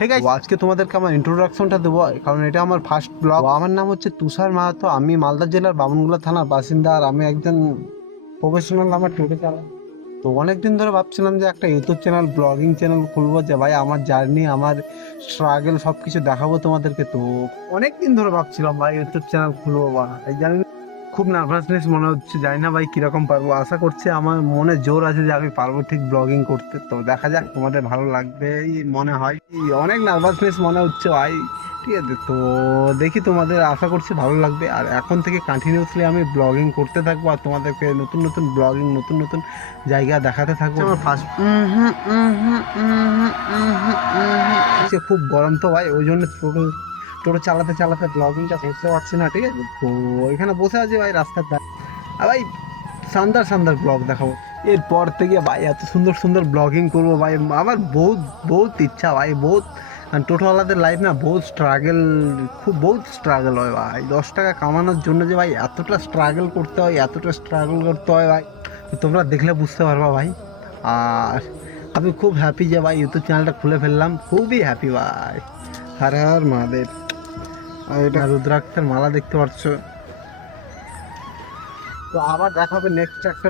Hey guys, আজকে তোমাদেরকে আমার ইন্ট্রোডাকশনটা দেবো, কারণ এটা আমার ফার্স্ট ব্লগ। আমার নাম হচ্ছে তুষার মাহাতো, আমি মালদা জেলার বামনগোলা থানার বাসিন্দা, আর আমি একজন প্রফেশনাল আমার টোটো চালাই। তো অনেকদিন ধরে ভাবছিলাম যে একটা ইউটিউব চ্যানেল, ব্লগিং চ্যানেল খুলবো, যে ভাই আমার জার্নি, আমার স্ট্রাগল সব কিছু দেখাবো তোমাদেরকে। তো অনেকদিন ধরে ভাবছিলাম ভাই ইউটিউব চ্যানেল খুলবো, বা এই জানি খুব নার্ভাসনেস মনে হচ্ছে, জানি না ভাই কিরকম পারবো। আশা করছি আমার মনে জোর আছে যে আমি পারবো ঠিক ব্লগিং করতে। তো দেখা যাক, তোমাদের ভালো লাগবে মনে হয়। অনেক নার্ভাসনেস মনে হচ্ছে ভাই, ঠিক আছে। তো দেখি, তোমাদের আশা করছি ভালো লাগবে। আর এখন থেকে কন্টিনিউসলি আমি ব্লগিং করতে থাকবো, আর তোমাদেরকে নতুন নতুন ব্লগিং, নতুন নতুন জায়গা দেখাতে থাকবো। আমার ফার্স্ট খুব গরম তো ভাই, ওই জন্য টোটো টোটো চালাতে চালাতে ব্লগিংটা করতে পারছি না, ঠিক আছে। তো এখানে বসে আছি ভাই রাস্তার ধারে, আর ভাই শানদার শানদার ব্লগ দেখাবো। এরপর থেকে ভাই এত সুন্দর সুন্দর ব্লগিং করবো ভাই, আমার বহুত বহুত ইচ্ছা ভাই, বহুত। টোটোওয়ালাদের লাইফ না বহুত স্ট্রাগল, খুব বহুত স্ট্রাগল হয় ভাই। 10 টাকা কামানোর জন্য যে ভাই এতটা স্ট্রাগল করতে হয়, এতটা স্ট্রাগল করতে হয় ভাই, তো তোমরা দেখলে বুঝতে পারবা ভাই। আর আমি খুব হ্যাপি যে ভাই ইউটিউব চ্যানেলটা খুলে ফেললাম, খুবই হ্যাপি ভাই। হর হর মহাদেব। আর এটা রুদ্রাক্ষের মালা দেখতে পাচ্ছ। তো আবার দেখা হবে নেক্সট একটা